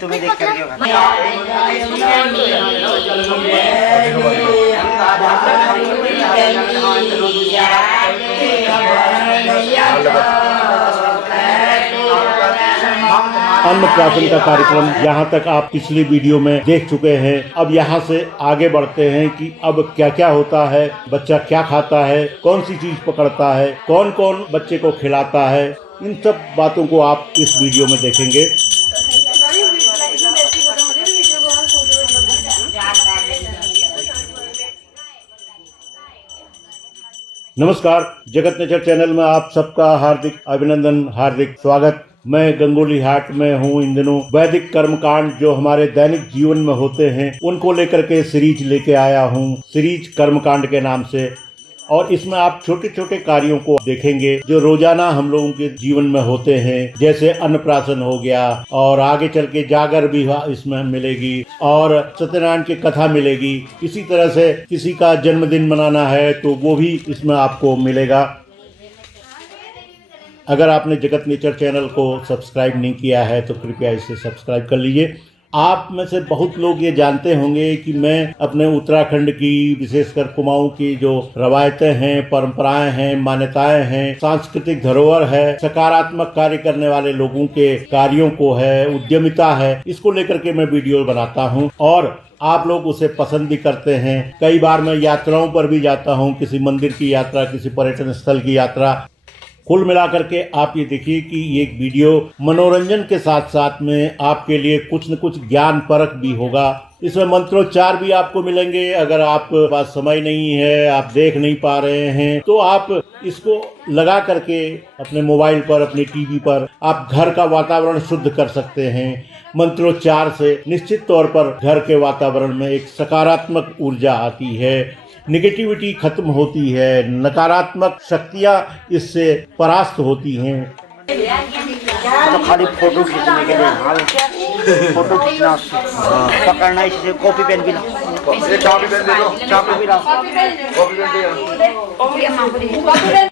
तुम्हें देख करके अन्नप्राशन का कार्यक्रम यहाँ तक आप पिछली वीडियो में देख चुके हैं। अब यहाँ से आगे बढ़ते हैं कि अब क्या क्या होता है, बच्चा क्या खाता है, कौन सी चीज पकड़ता है, कौन कौन बच्चे को खिलाता है, इन सब बातों को आप इस वीडियो में देखेंगे। नमस्कार, जगत नेचर चैनल में आप सबका हार्दिक अभिनंदन, हार्दिक स्वागत। मैं गंगोली हाट में हूँ। इन दिनों वैदिक कर्मकांड जो हमारे दैनिक जीवन में होते हैं उनको लेकर के सीरीज लेके आया हूँ, सीरीज कर्मकांड के नाम से। और इसमें आप छोटे छोटे कार्यों को देखेंगे जो रोजाना हम लोगों के जीवन में होते हैं, जैसे अन्नप्राशन हो गया, और आगे चल के जागर भी इसमें मिलेगी, और सत्यनारायण की कथा मिलेगी। इसी तरह से किसी का जन्मदिन मनाना है तो वो भी इसमें आपको मिलेगा। अगर आपने जगत नेचर चैनल को सब्सक्राइब नहीं किया है तो कृपया इसे सब्सक्राइब कर लीजिए। आप में से बहुत लोग ये जानते होंगे कि मैं अपने उत्तराखंड की, विशेषकर कुमाऊं की जो रवायतें हैं, परंपराएं हैं, मान्यताएं हैं, सांस्कृतिक धरोहर है, सकारात्मक कार्य करने वाले लोगों के कार्यों को है, उद्यमिता है, इसको लेकर के मैं वीडियो बनाता हूं और आप लोग उसे पसंद भी करते हैं। कई बार मैं यात्राओं पर भी जाता हूं, किसी मंदिर की यात्रा, किसी पर्यटन स्थल की यात्रा। कुल मिलाकर के आप ये देखिए कि ये एक वीडियो मनोरंजन के साथ साथ में आपके लिए कुछ न कुछ ज्ञान परक भी होगा। इसमें मंत्रोच्चार भी आपको मिलेंगे। अगर आप पास समय नहीं है, आप देख नहीं पा रहे हैं, तो आप इसको लगा करके अपने मोबाइल पर, अपने टीवी पर आप घर का वातावरण शुद्ध कर सकते हैं। मंत्रोच्चार से निश्चित तौर पर घर के वातावरण में एक सकारात्मक ऊर्जा आती है, नेगेटिविटी खत्म होती है, नकारात्मक शक्तियां इससे परास्त होती हैं। तो खाली फोटो खींचने के लिए फोटो खींचना, पकड़ना, इससे कॉपी पेन भी लाओ, चाबी पेन दे दो, चाबी भी लाओ, कॉपी पेन दे।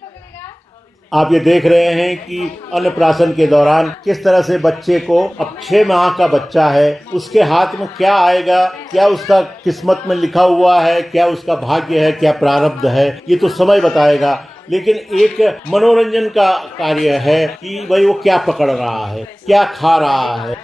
आप ये देख रहे हैं कि अन्नप्राशन के दौरान किस तरह से बच्चे को, अब 6 माह का बच्चा है, उसके हाथ में क्या आएगा, क्या उसका किस्मत में लिखा हुआ है, क्या उसका भाग्य है, क्या प्रारब्ध है, ये तो समय बताएगा। लेकिन एक मनोरंजन का कार्य है कि भाई वो क्या पकड़ रहा है, क्या खा रहा है।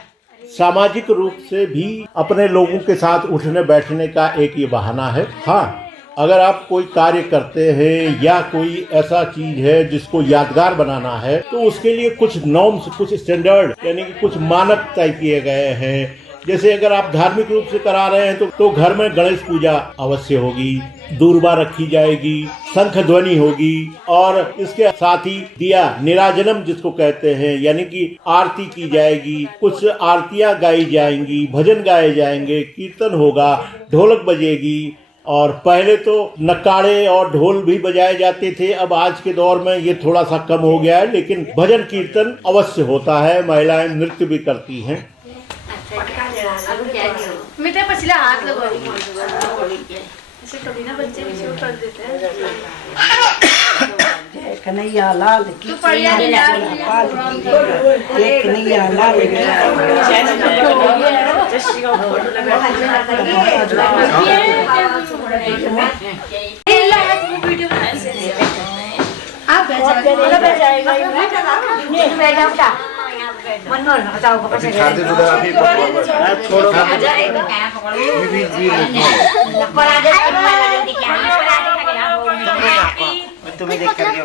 सामाजिक रूप से भी अपने लोगों के साथ उठने बैठने का एक ये बहाना है। हाँ, अगर आप कोई कार्य करते हैं या कोई ऐसा चीज है जिसको यादगार बनाना है तो उसके लिए कुछ नॉर्म्स, कुछ स्टैंडर्ड, यानी कि कुछ मानक तय किए गए हैं। जैसे अगर आप धार्मिक रूप से करा रहे हैं तो घर में गणेश पूजा अवश्य होगी, दूर्वा रखी जाएगी, शंख ध्वनि होगी, और इसके साथ ही दिया निराजनम जिसको कहते हैं, यानी कि आरती की जाएगी, कुछ आरतियां गाई जाएंगी, भजन गाए जाएंगे, कीर्तन होगा, ढोलक बजेगी। और पहले तो नक्काड़े और ढोल भी बजाए जाते थे, अब आज के दौर में ये थोड़ा सा कम हो गया है, लेकिन भजन कीर्तन अवश्य होता है, महिलाएं नृत्य भी करती हैं। हाथ कभी ना बच्चे भी शुरू कर देते हैं। कन्हैया लाल की कन्हैया लाल तुम्हें देख करके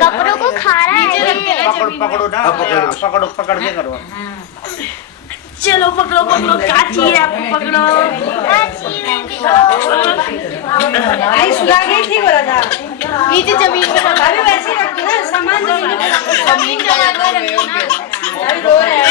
कपड़ों को खा रहा है। पकड़ो ना, पकड़ो, पकड़ के करो। चलो पकड़ो पकड़ो, क्या चाहिए आपको, पकड़ो। सुला गई थी बोला था, नीचे जमीन पे अभी वैसे ही रखी ना, सामान जमीन पे रो रहा है।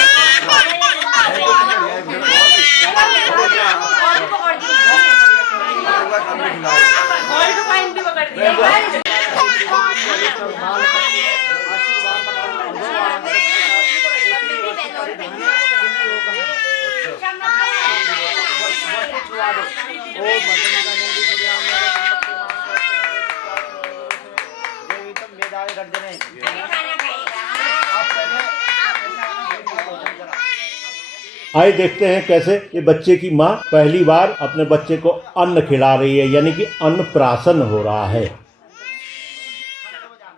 आइए देखते हैं कैसे ये बच्चे की माँ पहली बार अपने बच्चे को अन्न खिला रही है, यानी कि अन्नप्राशन हो रहा है।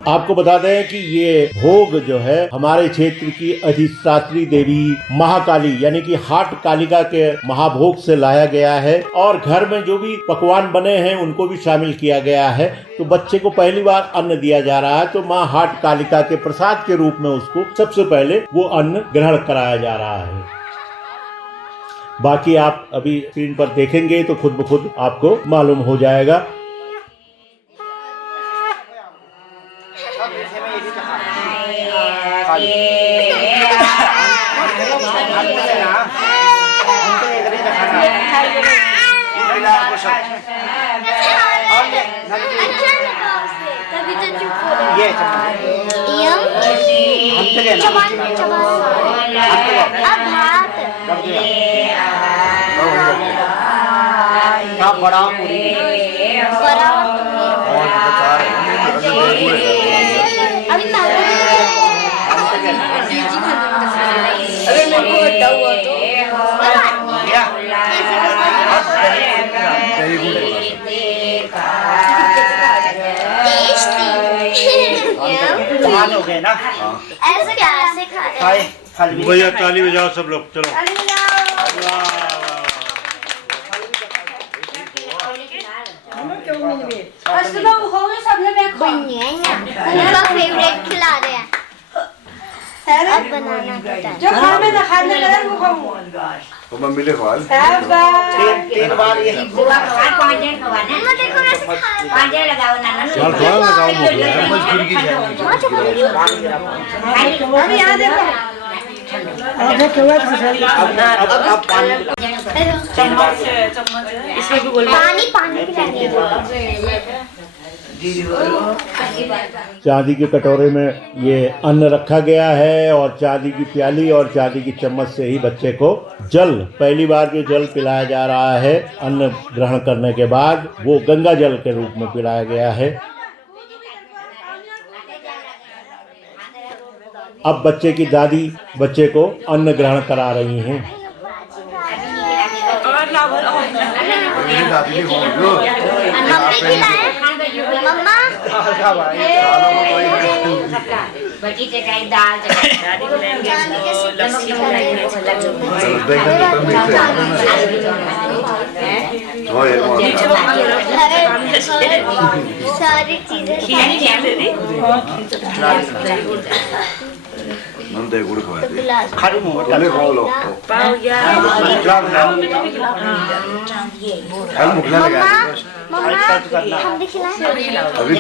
आपको बता दें कि ये भोग जो है हमारे क्षेत्र की अधिष्ठात्री देवी महाकाली यानी कि हाट कालिका के महाभोग से लाया गया है और घर में जो भी पकवान बने हैं उनको भी शामिल किया गया है। तो बच्चे को पहली बार अन्न दिया जा रहा है, तो माँ हाट कालिका के प्रसाद के रूप में उसको सबसे पहले वो अन्न ग्रहण कराया जा रहा है। बाकी आप अभी स्क्रीन पर देखेंगे तो खुद ब खुद आपको मालूम हो जाएगा। तभी तो चुप हो क्या बड़ा पूरी अभी अगर मेरे को हटा हुआ तो हो गए ना। ऐसे कैसे खा रहे हैं? भैया ताली बजाओ सब लोग, चलो। उनका फेवरेट खिला रहे हैं। अब बनाना जो खाने ना खाने लगा वो खाऊंगा तो मम्मी ले खवाल तीन बार ये मम्मा देखो कैसे खा रहे हैं। लगाओ अरे यहाँ देखो अब पानी इसमें भी बोलो पानी पिलाइए। चांदी के कटोरे में ये अन्न रखा गया है और चांदी की प्याली और चांदी की चम्मच से ही बच्चे को जल, पहली बार जो जल पिलाया जा रहा है अन्न ग्रहण करने के बाद, वो गंगा जल के रूप में पिलाया गया है। अब बच्चे की दादी बच्चे को अन्न ग्रहण करा रही हैं। मम्मा बची चकाई दाल सारी चीजें नंदे गुड़ खवाए खाली मुंह ले खाओ लो कल मुखला लगा मम्मा हम भी खिलाएं। अभी भी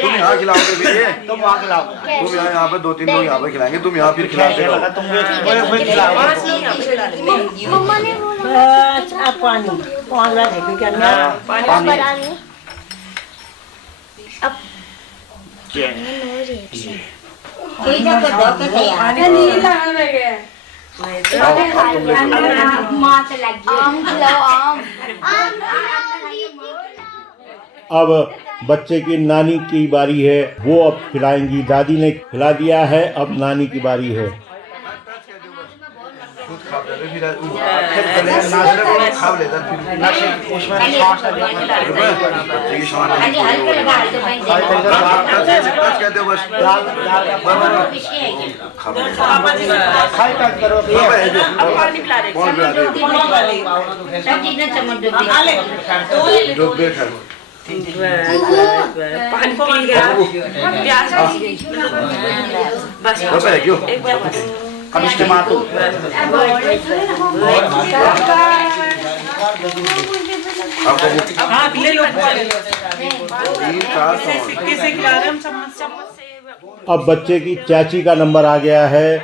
तुम यहाँ खिलाओगे भी ये तुम वहाँ खिलाओ। तुम यहाँ पे 2-3 लोग यहाँ पे खिलाएंगे, तुम यहाँ फिर खिलाते रहो। तुम कोई खिलाओ। मम्मा ने बोला अब पानी पानी अब नहीं लगाने गए आम खिलाओ आम। अब बच्चे की नानी की बारी है, वो अब खिलाएंगी। दादी ने खिला दिया है, अब नानी की बारी है। अब बच्चे की चाची का नंबर आ गया है।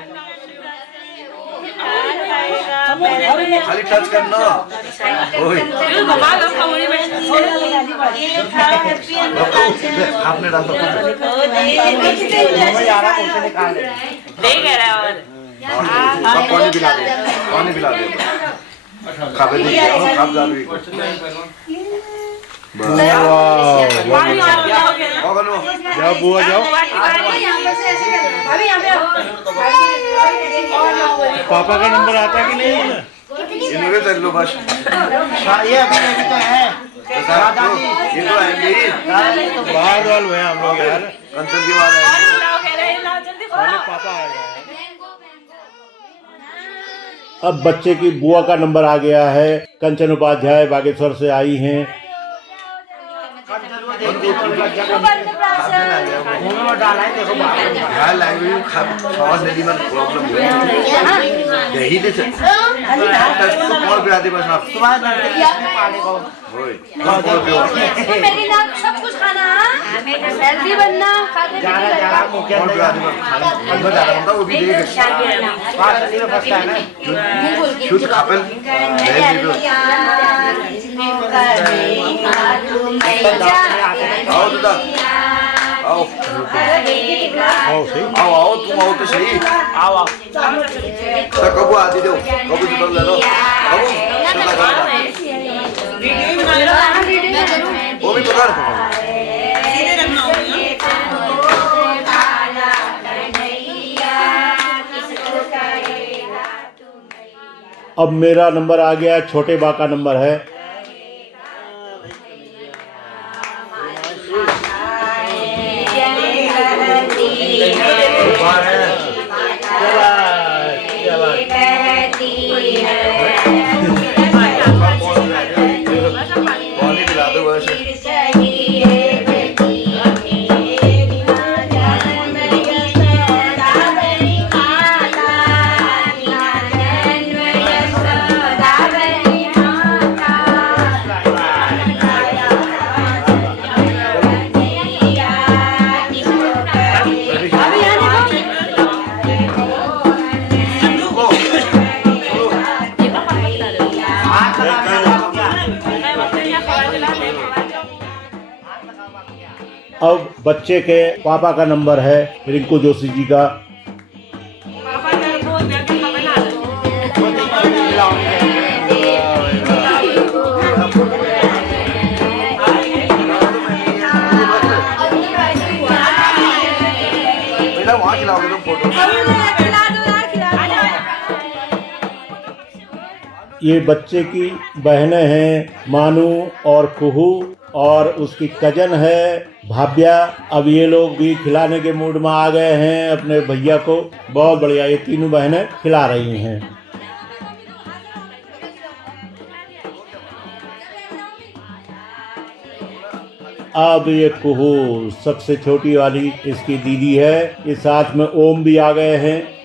खाली टच करना ओए आपने डाल दो पानी पिला दे खावे दे खाब जाबी जाओ बुआ जाओ। पापा का नंबर आता कि नहीं? इन्होंने कर लो बस ये अभी तो है ये तो आएंगे बाद वाल हुए हम लोग यार, कंचन की बात आएगी पहले पापा आएगा। अब बच्चे की बुआ का नंबर आ गया है। कंचन उपाध्याय बागेश्वर से आई हैं। डाला है देखो यार लैंग्वेज खास नहीं में प्रॉब्लम है यही दे तो कॉल पे आते बस आप तुम्हारे लड़के में पाले को ओए मेरी नाक सब कुछ खाना हेल्दी बनना खाते जा मुखिया कॉल पे आते बस खाना अंदर जा रहा हूं वो भी देख बात नहीं हो सकता है ना शुद्ध खापल आओ दादा आओ सही। आओ तुम आओ तो सही आओ तो कबू आदि दो कबू तो ले लो कबू वो भी पकड़ अब मेरा नंबर आ गया, छोटे बा का नंबर है। अब बच्चे के पापा का नंबर है, रिंकू जोशी जी का। वहाँ खिलाओगे तुम फोटो ये बच्चे की बहनें हैं मानू और कुहू, और उसकी कजन है भाव्या। अब ये लोग भी खिलाने के मूड में आ गए हैं अपने भैया को। बहुत बढ़िया, ये तीनों बहनें खिला रही हैं। अब ये कुहू सबसे छोटी वाली इसकी दीदी है। ये साथ में ओम भी आ गए हैं।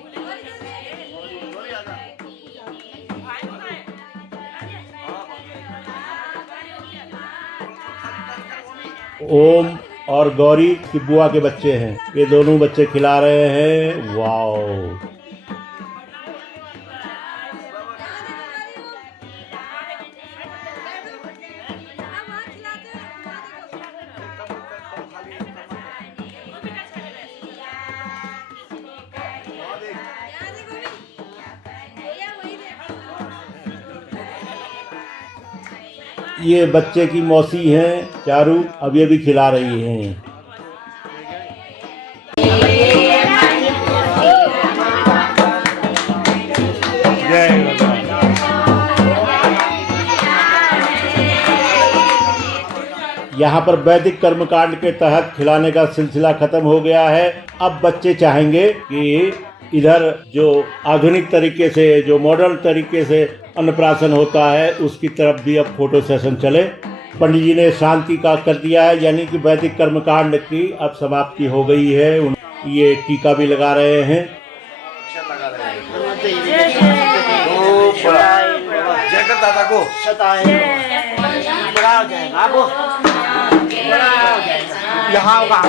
ओम और गौरी की बुआ के बच्चे हैं। ये दोनों बच्चे खिला रहे हैं। वाओ, ये बच्चे की मौसी हैं चारू, अब ये भी खिला रही हैं। जय यहाँ पर वैदिक कर्मकांड के तहत खिलाने का सिलसिला खत्म हो गया है। अब बच्चे चाहेंगे कि इधर जो आधुनिक तरीके से, जो मॉडर्न तरीके से अन्नप्राशन होता है, उसकी तरफ भी अब फोटो सेशन चले। पंडित जी ने शांति का कर दिया है, यानी कि वैदिक कर्मकांड की अब समाप्ति हो गई है। ये टीका भी लगा रहे हैं। जयकर दादा को बड़ा हो जाएगा आपको, बड़ा हो जाएगा यहाँ होगा।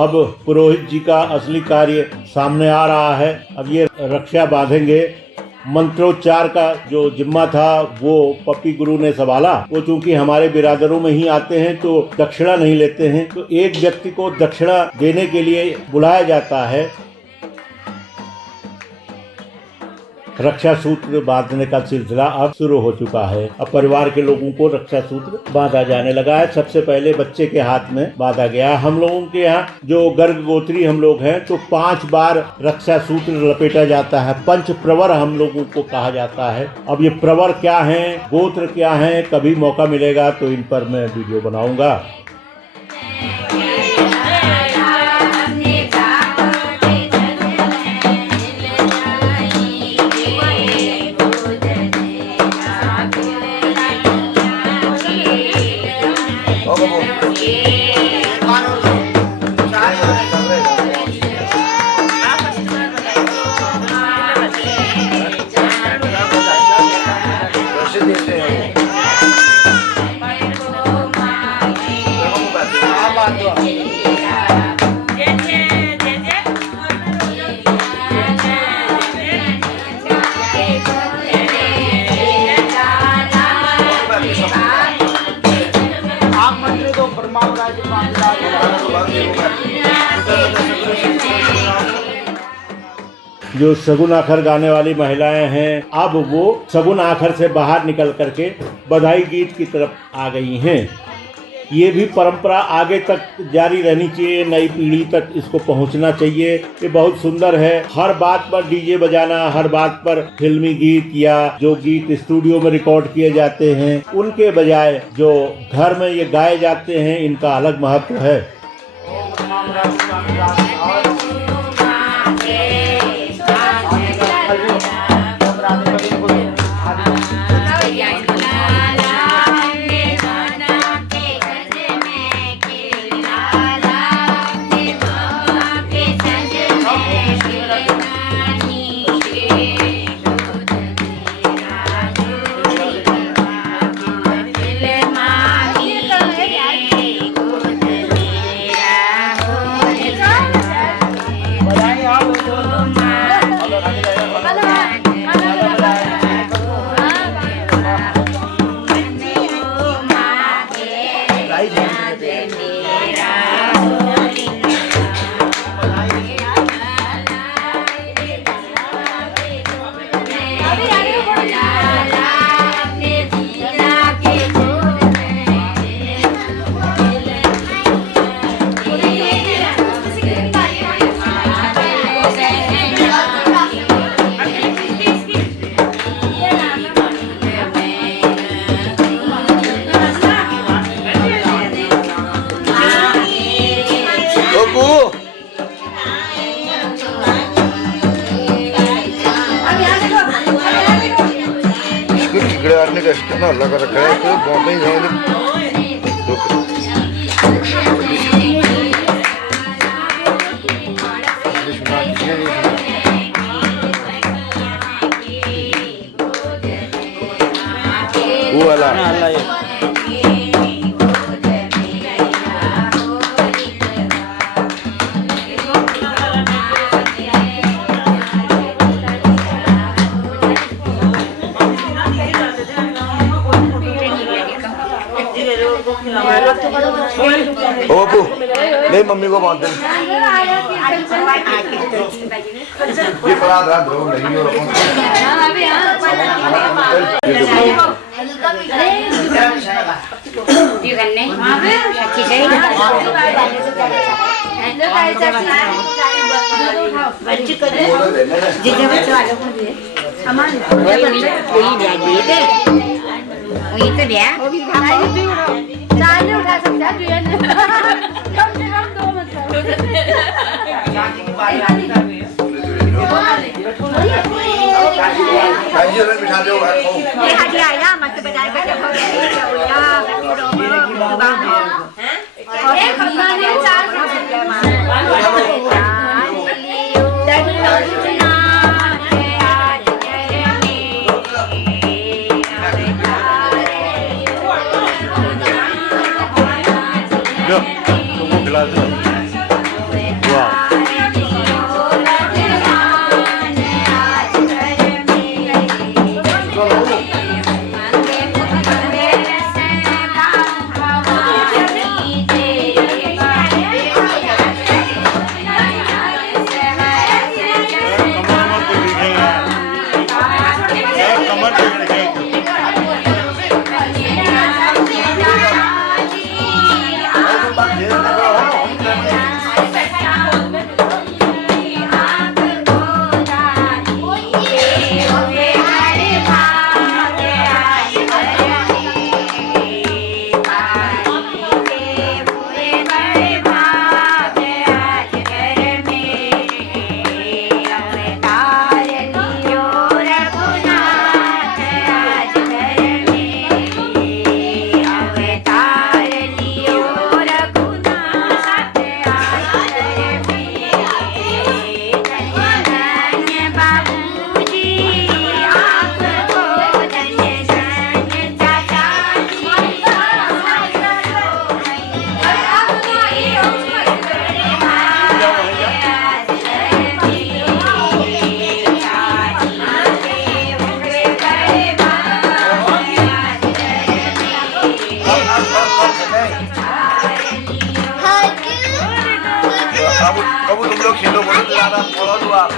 अब पुरोहित जी का असली कार्य सामने आ रहा है। अब ये रक्षा बांधेंगे। मंत्रोच्चार का जो जिम्मा था वो पप्पी गुरु ने संभाला। वो चूंकि हमारे बिरादरों में ही आते हैं तो दक्षिणा नहीं लेते हैं, तो एक व्यक्ति को दक्षिणा देने के लिए बुलाया जाता है। रक्षा सूत्र बांधने का सिलसिला अब शुरू हो चुका है। अब परिवार के लोगों को रक्षा सूत्र बांधा जाने लगा है। सबसे पहले बच्चे के हाथ में बांधा गया। हम लोगों के यहाँ जो गर्ग गोत्री हम लोग हैं तो 5 बार रक्षा सूत्र लपेटा जाता है। पंच प्रवर हम लोगों को कहा जाता है। अब ये प्रवर क्या है, गोत्र क्या है, कभी मौका मिलेगा तो इन पर मैं वीडियो बनाऊंगा। जो सगुन आखर गाने वाली महिलाएं हैं, अब वो सगुन आखर से बाहर निकल करके बधाई गीत की तरफ आ गई हैं। ये भी परंपरा आगे तक जारी रहनी चाहिए, नई पीढ़ी तक इसको पहुंचना चाहिए। ये बहुत सुंदर है। हर बात पर डीजे बजाना, हर बात पर फिल्मी गीत या जो गीत स्टूडियो में रिकॉर्ड किए जाते हैं उनके बजाय जो घर में ये गाए जाते हैं, इनका अलग महत्व है। लगा रखा है तो बहुत ही वो वाला ओ बापू ले मम्मी को बांध दे। ये परात रात रो नहीं हो नहीं उठा सकता कम से कम 2 मतलब बिठा दो आया मत बजाए ज़्यादा फॉलो लो आप।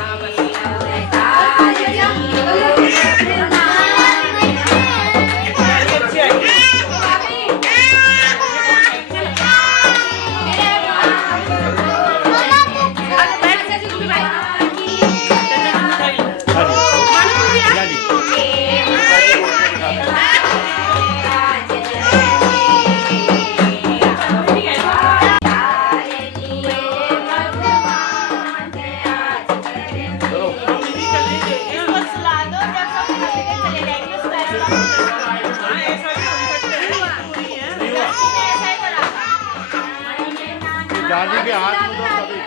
दादी के हाथ में दो कभी।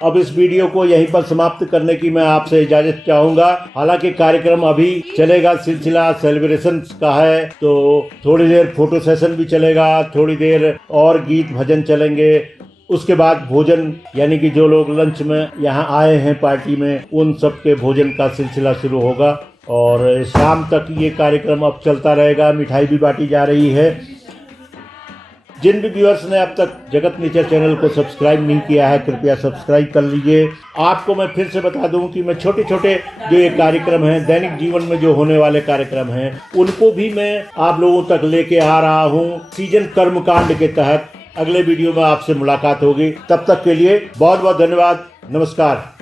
अब इस वीडियो को यहीं पर समाप्त करने की मैं आपसे इजाजत चाहूंगा। हालांकि कार्यक्रम अभी चलेगा, सिलसिला सेलिब्रेशंस का है, तो थोड़ी देर फोटो सेशन भी चलेगा, थोड़ी देर और गीत भजन चलेंगे। उसके बाद भोजन, यानी कि जो लोग लंच में यहाँ आए हैं पार्टी में, उन सब के भोजन का सिलसिला शुरू होगा और शाम तक ये कार्यक्रम अब चलता रहेगा। मिठाई भी बांटी जा रही है। जिन भी व्यूअर्स ने अब तक जगत नेचर चैनल को सब्सक्राइब नहीं किया है, कृपया सब्सक्राइब कर लीजिए। आपको मैं फिर से बता दूं कि मैं छोटे छोटे जो ये कार्यक्रम हैं, दैनिक जीवन में जो होने वाले कार्यक्रम हैं, उनको भी मैं आप लोगों तक लेके आ रहा हूं सीजन कर्मकांड के तहत। अगले वीडियो में आपसे मुलाकात होगी, तब तक के लिए बहुत बहुत धन्यवाद। नमस्कार।